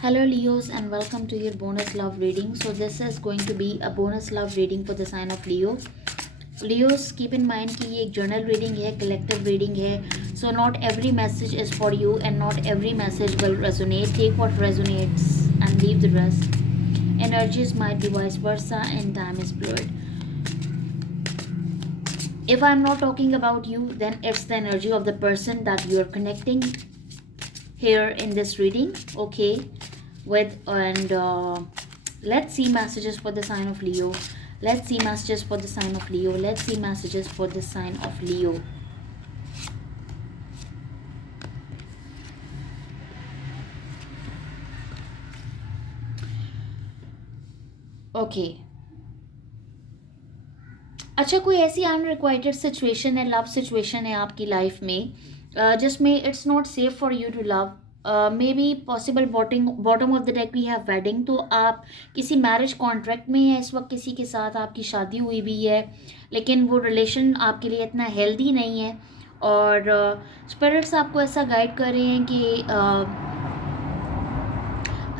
Hello Leos and welcome to your bonus love reading. So this is going to be a bonus love reading for the sign of Leo. Leos, keep in mind कि ये एक journal reading है, collective reading है. So not every message is for you and not every message will resonate. Take what resonates and leave the rest. Energies might be vice versa and time is fluid. If I'm not talking about you, then it's the energy of the person that you're connecting here in this reading, okay? Let's see messages for the sign of Leo. Let's see messages for the sign of Leo. Let's see messages for the sign of Leo. Okay. अच्छा, कोई ऐसी unrequited situation है, love situation है आपकी life में जिसमें it's not safe for you to love. May be possible bottom of the deck we have wedding. तो आप किसी मैरिज कॉन्ट्रैक्ट में है इस वक्त, किसी के साथ आपकी शादी हुई भी है, लेकिन वो रिलेशन आपके लिए इतना हेल्दी नहीं है. और स्पिरिट्स आपको ऐसा गाइड कर रहे हैं कि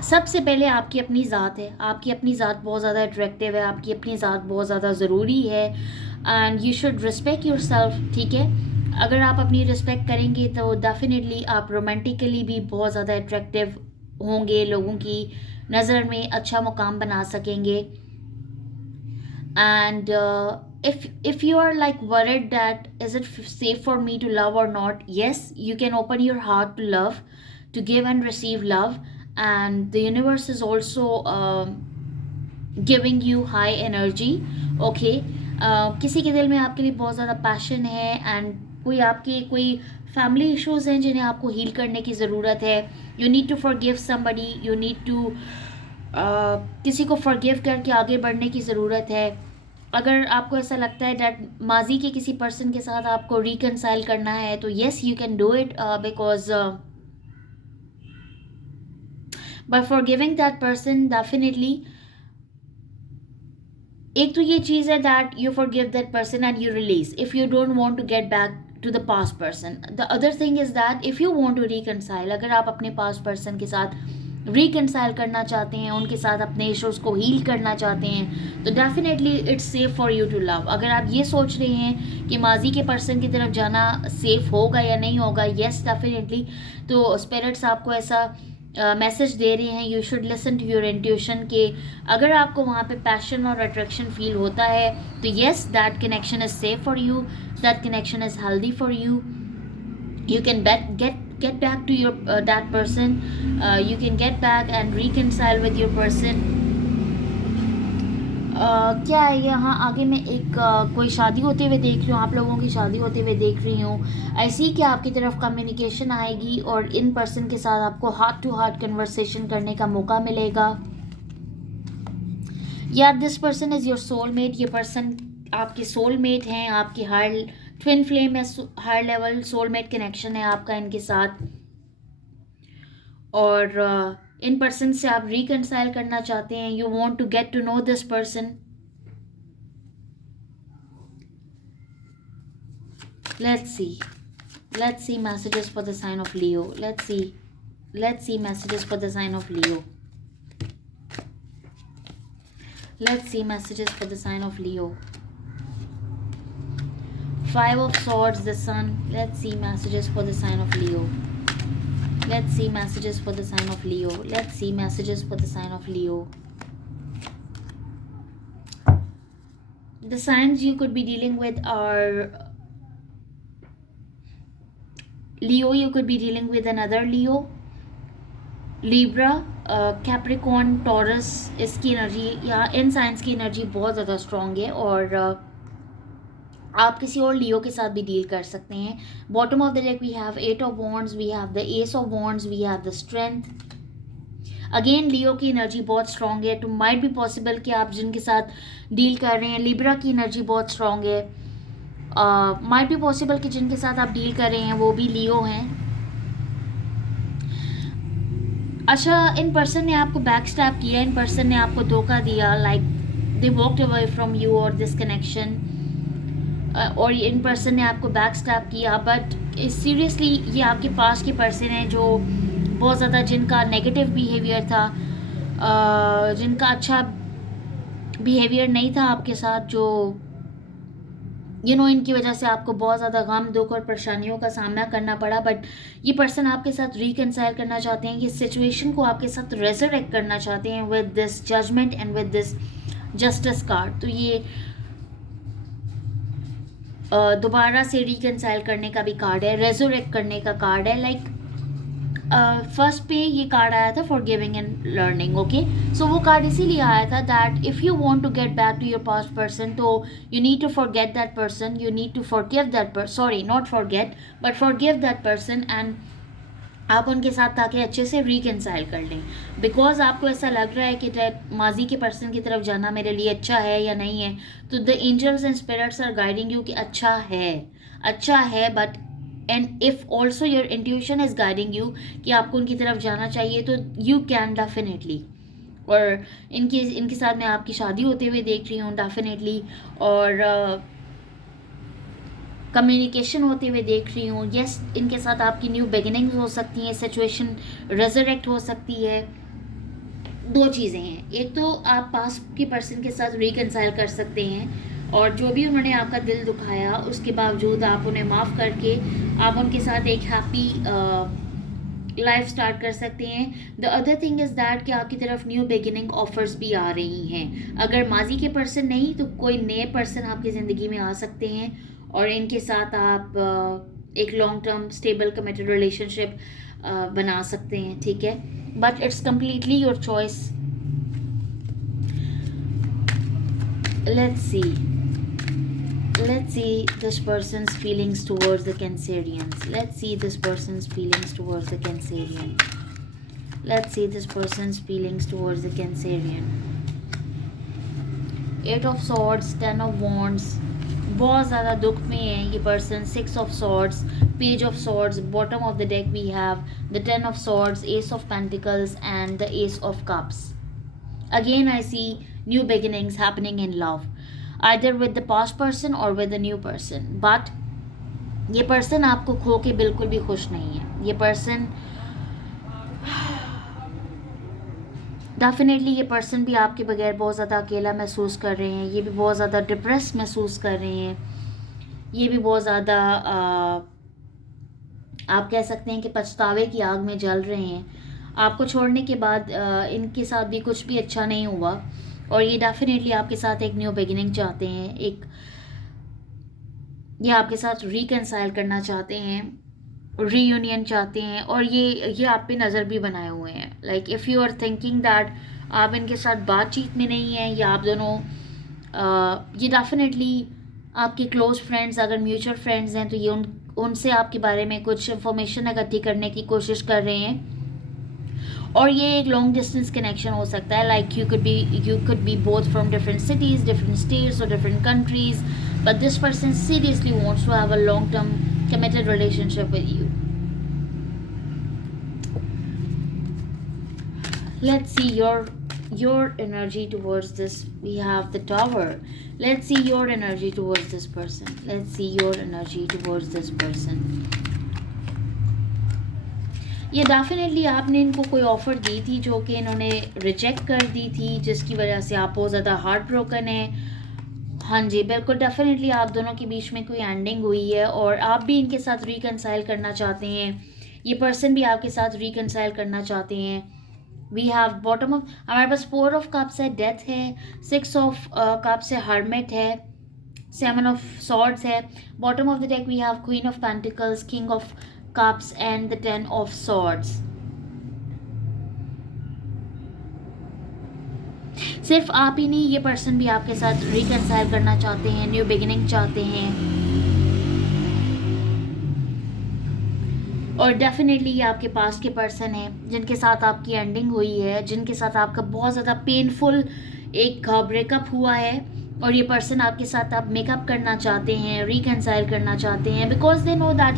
सबसे पहले आपकी अपनी ज़ात है. आपकी अपनी ज़ात बहुत ज़्यादा अट्रैक्टिव है, आपकी अपनी ज़ात बहुत ज़्यादा ज़रूरी है and you should respect your self. ठीक है, अगर आप अपनी रिस्पेक्ट करेंगे तो डेफिनेटली आप रोमांटिकली भी बहुत ज़्यादा अट्रैक्टिव होंगे, लोगों की नज़र में अच्छा मुकाम बना सकेंगे. And if you are like worried that is it safe for me to love or not, yes, you can open your heart to love, to give and receive love, and the universe is also giving you high energy. Okay, किसी के दिल में आपके लिए बहुत ज़्यादा passion है and कोई फैमिली इश्यूज़ हैं जिन्हें आपको हील करने की ज़रूरत है. You need to forgive somebody, you need to किसी को फॉरगिव करके आगे बढ़ने की ज़रूरत है. अगर आपको ऐसा लगता है डैट माजी के किसी पर्सन के साथ आपको रिकनसाइल करना है तो yes you can do it, because by forgiving that person definitely एक तो ये चीज़ है that you forgive that person and you release if you don't want to get back to the past person. The other thing is that if you want to reconcile, अगर आप अपने past person के साथ reconcile करना चाहते हैं, उनके साथ अपने issues को heal करना चाहते हैं, तो definitely it's safe for you to love. अगर आप ये सोच रहे हैं कि माजी के person की तरफ जाना safe होगा या नहीं होगा, yes definitely, तो spirits आपको ऐसा मैसेज दे रहे हैं. You should listen to your intuition के अगर आपको वहाँ पे पैशन और अट्रैक्शन फील होता है तो yes that connection is safe for you, that connection is healthy for you. You can get back to your that person, you can get back and reconcile with your person. क्या है यहाँ आगे मैं एक कोई शादी होते हुए देख रही हूँ, आप लोगों की शादी होते हुए देख रही हूँ. ऐसी कि आपकी तरफ कम्युनिकेशन आएगी और इन पर्सन के साथ आपको हार्ट टू हार्ट कन्वर्सेशन करने का मौका मिलेगा. यार this person is your soulmate. ये पर्सन आपके सोलमेट हैं, आपकी हायर ट्विन फ्लेम है, हायर लेवल सोलमेट कनेक्शन है आपका इनके साथ. और इन पर्सन से आप रिकनसाइल करना चाहते हैं. You want to get to know this person. let's see messages for the sign of Leo. Let's see messages for the sign of Leo. Let's see messages for the sign of Leo. 5 of Swords, the Sun. Let's see messages for the sign of Leo. Let's see messages for the sign of Leo. Let's see messages for the sign of Leo. The signs you could be dealing with are Leo. You could be dealing with another Leo, Libra, Capricorn, Taurus. इसकी energy या in science की energy बहुत ज़्यादा strong है और आप किसी और लियो के साथ भी डील कर सकते हैं. Bottom of the deck we have 8 of wands, we have the ace of wands, we have the strength. Again Leo की एनर्जी बहुत स्ट्रॉन्ग है. टू माइट बी पॉसिबल कि आप जिनके साथ डील कर रहे हैं, लिब्रा की एनर्जी बहुत स्ट्रॉन्ग है. माइट बी पॉसिबल कि जिनके साथ आप डील कर रहे हैं वो भी लियो हैं. अच्छा, इन पर्सन ने आपको बैक स्टैप किया, इन पर्सन ने आपको धोखा दिया, like they walked away from you और दिस कनेक्शन. और इन पर्सन ने आपको बैक स्टैप किया. बट सीरियसली ये आपके पास के पर्सन हैं जो बहुत ज़्यादा जिनका नेगेटिव बिहेवियर था, जिनका अच्छा बिहेवियर नहीं था आपके साथ, जो इनकी वजह से आपको बहुत ज़्यादा गम दुख और परेशानियों का सामना करना पड़ा, बट ये पर्सन आपके साथ रिकनसाइल करना चाहते हैं, ये सिचुएशन को आपके साथ रेजरेक्ट करना चाहते हैं with this judgement and with this justice card. तो ये दोबारा से रिकनसाइल करने का भी कार्ड है, रेजरेक्ट करने का कार्ड है। लाइक फर्स्ट पे ये कार्ड आया था for giving and learning, okay. So वो कार्ड इसीलिए आया था that if you want to get back to your past person, तो you need to forget that person, you need to forgive that person, sorry not forget but forgive that person, and आप उनके साथ ताकि अच्छे से reconcile कर लें। Because आपको ऐसा लग रहा है कि माजी के पर्सन की तरफ जाना मेरे लिए अच्छा है या नहीं है, तो the angels and spirits are guiding you कि अच्छा है, but and if also your intuition is guiding you कि आपको उनकी तरफ जाना चाहिए, तो यू कैन डेफिनेटली। और इनके साथ मैं आपकी शादी होते हुए देख रही हूँ डेफिनेटली, और कम्युनिकेशन होते हुए देख रही हूँ। यस, इनके साथ आपकी न्यू बिगिनिंग्स हो सकती हैं, सिचुएशन रेजरेक्ट हो सकती है। दो चीज़ें हैं, एक तो आप पास के पर्सन के साथ रिकनसाइल कर सकते हैं, और जो भी उन्होंने आपका दिल दुखाया उसके बावजूद आप उन्हें माफ़ करके आप उनके साथ एक हैप्पी लाइफ स्टार्ट कर सकते हैं। The other thing is that कि आपकी तरफ न्यू बिगिनिंग ऑफर्स भी आ रही हैं। अगर माजी के पर्सन नहीं तो कोई नए पर्सन आपकी ज़िंदगी में आ सकते हैं, और इनके साथ आप एक long term stable committed relationship बना सकते हैं, ठीक है। But it's completely your choice. Let's see this person's feelings towards the Cancerians. Let's see this person's feelings towards the Cancerian. Let's see this person's feelings towards the Cancerian. 8 of Swords, 10 of Wands. बहुत ज़्यादा दुख में है ये person. 6 of Swords, Page of Swords. Bottom of the deck we have the 10 of Swords, Ace of Pentacles, and the Ace of Cups. Again I see new beginnings happening in love, either with the past person or with the new person. But ये person आपको खो के बिल्कुल भी खुश नहीं है। ये पर्सन डेफिनेटली, ये पर्सन भी आपके बगैर बहुत ज़्यादा अकेला महसूस कर रहे हैं। ये भी बहुत ज़्यादा डिप्रेस महसूस कर रहे हैं। ये भी बहुत ज़्यादा आप कह सकते हैं कि पछतावे की आग में जल रहे हैं। आपको छोड़ने के बाद इनके साथ भी कुछ भी अच्छा नहीं हुआ, और ये डेफिनेटली आपके साथ एक न्यू बिगिनिंग चाहते हैं, ये आपके साथ रिकनसाइल करना चाहते हैं, रीयूनियन चाहते हैं, और ये आप पे नज़र भी बनाए हुए हैं। Like if you are thinking that आप इनके साथ बातचीत में नहीं हैं, या आप दोनों ये डेफिनेटली आपके क्लोज फ्रेंड्स, अगर म्यूचुअल फ्रेंड्स हैं तो ये उनसे आपके बारे में कुछ इन्फॉर्मेशन इकट्ठी करने की कोशिश कर रहे हैं, और ये एक लॉन्ग डिस्टेंस कनेक्शन हो सकता है। Like you could be both from different cities, different states और different countries, but this person seriously wants to have a long term committed relationship with you. Let's see your energy towards this. We have the Tower. Let's see your energy towards this person. Let's see your energy towards this person. ये definitely आपने इनको कोई offer दी थी जो कि इन्होंने reject कर दी थी, जिसकी वजह से आप बहुत ज़्यादा हार्ट ब्रोकन है। हाँ जी, बिल्कुल डेफिनेटली आप दोनों के बीच में कोई एंडिंग हुई है, और आप भी इनके साथ रिकनसाइल करना चाहते हैं। ये पर्सन भी आपके साथ रिकनसाइल करना चाहते हैं। वी हैव बॉटम ऑफ, हमारे पास 4 ऑफ कप्स है, डेथ है, 6 ऑफ कप्स है, हर्मिट है, 7 ऑफ सॉर्ड्स है। Bottom of the deck we have queen of pentacles, king of cups and the 10 of swords. सिर्फ आप ही नहीं, ये पर्सन भी आपके साथ रिकनसाइल करना चाहते हैं, न्यू बिगिनिंग चाहते हैं, और डेफिनेटली ये आपके पास के पर्सन हैं जिनके साथ आपकी एंडिंग हुई है, जिनके साथ आपका बहुत ज़्यादा पेनफुल एक ब्रेकअप हुआ है, और ये पर्सन आपके साथ आप मेकअप करना चाहते हैं, रिकनसाइल करना चाहते हैं, because they know that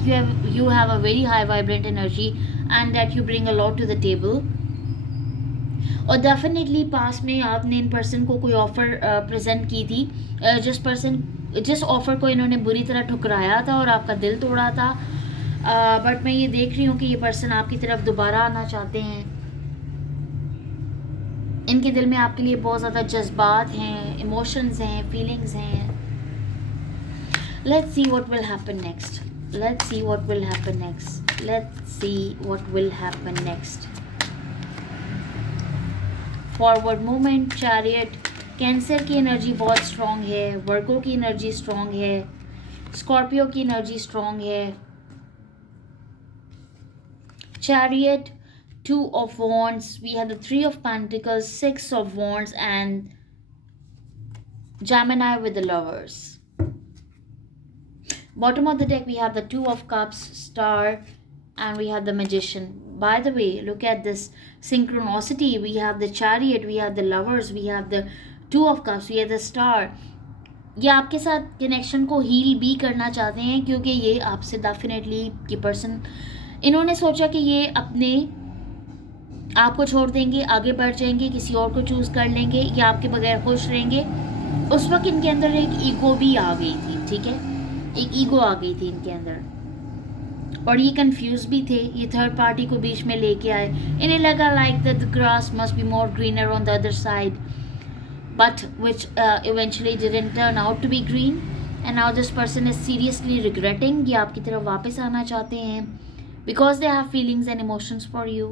you have a very high vibrant energy and that you bring a lot to the table. और डेफिनेटली पास में आपने इन पर्सन को कोई ऑफ़र प्रेजेंट की थी, जिस ऑफ़र को इन्होंने बुरी तरह ठुकराया था और आपका दिल तोड़ा था, बट मैं ये देख रही हूँ कि ये पर्सन आपकी तरफ दोबारा आना चाहते हैं. इनके दिल में आपके लिए बहुत ज़्यादा जज्बात हैं, इमोशंस हैं, फीलिंग्स हैं. Let's see what will happen next. Let's see what will happen next. Let's see what will happen next. Forward movement, chariot. Cancer की एनर्जी बहुत स्ट्रॉन्ग है, वर्गो की एनर्जी स्ट्रॉन्ग है, स्कॉर्पियो की एनर्जी स्ट्रॉन्ग है. Chariot, Two of Wands, we have the Three of Pentacles, Six of Wands, and Gemini with the Lovers. Bottom of the deck, we have the Two of Cups, Star, and we have the Magician. By the way, look at this synchronicity. We have the Chariot, we have the Lovers, we have the Two of Cups, we have the Star. ये आपके साथ connection को heal भी करना चाहते हैं, क्योंकि ये आपसे डेफिनेटली ये पर्सन, इन्होंने सोचा कि ये अपने आपको छोड़ देंगे, आगे बढ़ जाएंगे, किसी और को चूज़ कर लेंगे या आपके बगैर खुश रहेंगे. उस वक्त इनके अंदर एक ईगो भी आ गई थी. ठीक है, एक ईगो आ गई थी इनके अंदर, और ये कंफ्यूज भी थे. ये थर्ड पार्टी को बीच में लेके आए. इन्हें लगा like the grass must be more greener on the other side, but which eventually didn't turn out to be green. And now this person is seriously regretting. ये आपकी तरफ वापस आना चाहते हैं because they have feelings and emotions for you.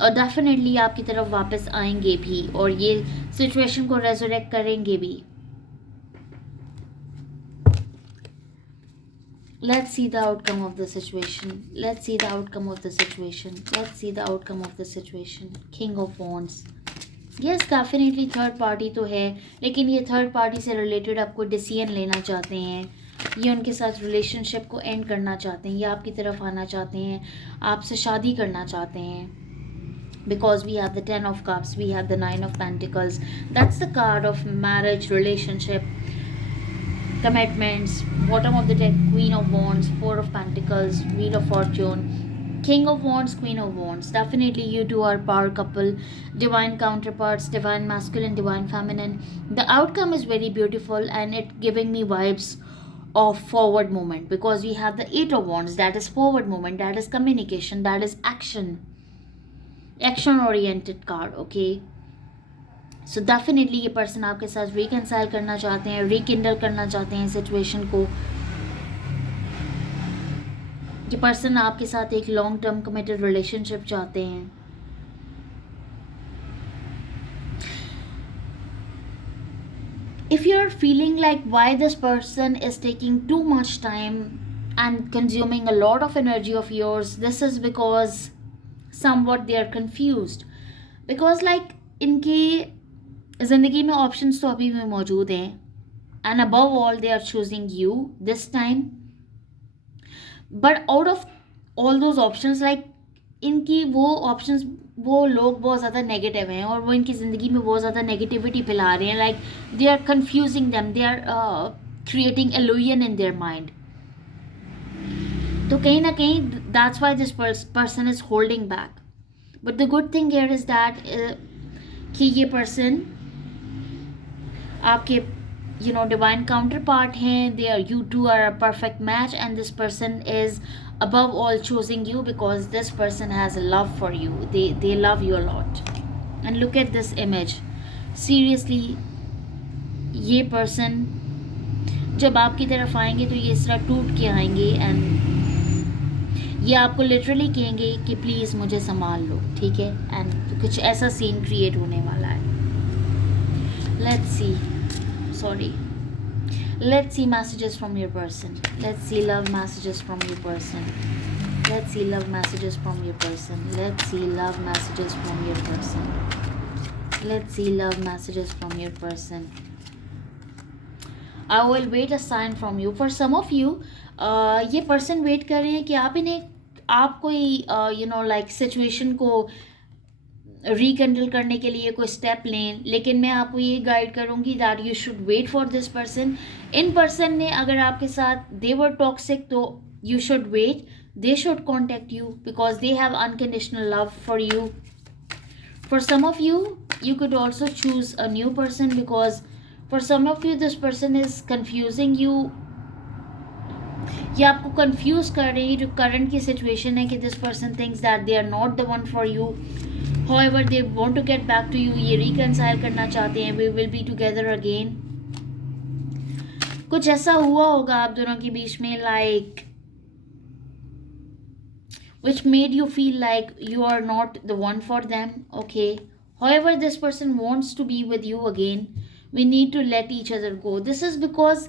और definitely आपकी तरफ वापस आएंगे भी, और ये सिचुएशन को रेजोरेक्ट करेंगे भी. Let's see the outcome of the situation. Let's see the outcome of the situation. Let's see the outcome of the situation. King of Wands. Yes, definitely third party तो है, लेकिन ये थर्ड पार्टी से related आपको decision लेना चाहते हैं. ये उनके साथ रिलेशनशिप को एंड करना चाहते हैं, ये आपकी तरफ आना चाहते हैं, आपसे शादी करना चाहते हैं. Because we have the 10 of Cups, we have the 9 of Pentacles. That's the card of marriage, relationship, commitments. Bottom of the deck, Queen of Wands, 4 of Pentacles, Wheel of Fortune, King of Wands, Queen of Wands. Definitely you two are power couple, divine counterparts, divine masculine, divine feminine. The outcome is very beautiful and it giving me vibes of forward movement, because we have the 8 of Wands, that is forward movement, that is communication, that is action oriented card. Okay, so definitely ये person आपके साथ reconcile करना चाहते हैं, rekindle करना चाहते हैं situation को. ये पर्सन आपके साथ एक लॉन्ग टर्म कमिटेड रिलेशनशिप चाहते हैं. If you're feeling like why this person is taking too much time and consuming a lot of energy of yours, this is because somewhat they are confused. Because like इनकी ज़िंदगी में options तो अभी भी मौजूद हैं, and above all they are choosing you this time. But out of all those options, like इनकी वो ऑप्शंस, वो लोग बहुत ज़्यादा नेगेटिव हैं और वो इनकी ज़िंदगी में बहुत ज़्यादा नेगेटिविटी फैला रहे हैं. Like they are confusing them, they are creating illusion in their mind. तो कहीं ना कहीं that's why this person is holding back. But the good thing here is that कि ये पर्सन आपके divine counterpart हैं. they are, you two are a perfect match, and this person is above all choosing you because this person has a love for you. They love you a lot. And look at this image. Seriously, ये person जब आपकी तरफ आएंगे तो ये इस तरह टूट के आएंगे, एंड ये आपको लिटरली कहेंगे कि प्लीज़ मुझे संभाल लो. ठीक है, एंड कुछ ऐसा सीन क्रिएट होने वाला है. Let's see, sorry, let's see messages from your person. Let's see love messages from your person. Let's see love messages from your person. Let's see love messages from your person. Let's see love messages from your person. I will wait a sign from you. For some of you, ये person wait कर रहे हैं कि आप कोई like situation को रिकंडल करने के लिए कोई स्टेप लें. लेकिन मैं आपको ये गाइड करूँगी that you should wait for this person. इन पर्सन ने अगर आपके साथ दे वर टॉक्सिक, तो you should wait. They should contact you because they have unconditional love for you. For some of you, you could also choose a new person because for some of you this person is confusing you ये आपको confuse कर रही है जो current की situation है कि this person thinks that they are not the one for you, however they want to get back to you, ये reconcile करना चाहते हैं, we will be together again. कुछ ऐसा हुआ होगा आप दोनों के बीच में like which made you feel like you are not the one for them, okay? However this person wants to be with you again, we need to let each other go. This is because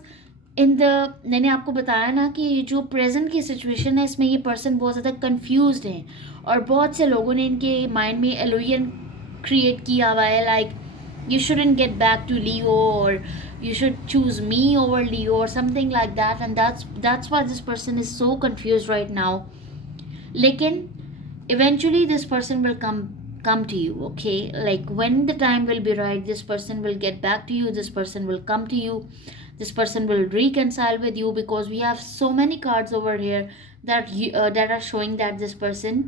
in the मैंने आपको बताया ना कि जो present की situation है इसमें ये पर्सन बहुत ज़्यादा कंफ्यूज्ड है और बहुत से लोगों ने इनके माइंड में एलुजन क्रिएट किया हुआ है like you shouldn't get back to Leo or you should choose me over Leo or something like that, and that's why this person is so confused right now. लेकिन eventually this person will come to you, okay? Like when the time will be right, this person will get back to you, this person will come to you, this person will reconcile with you, because we have so many cards over here that are showing that this person,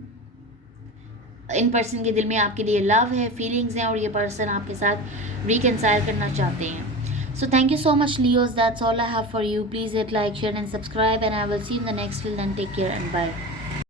in person के दिल में आपके लिए love है, feelings हैं और ये person आपके साथ रिकनसाइल करना चाहते हैं. So thank you so much Leos, that's all I have for you. Please hit like, share and subscribe, and I will see you in the next till then. Take care and bye.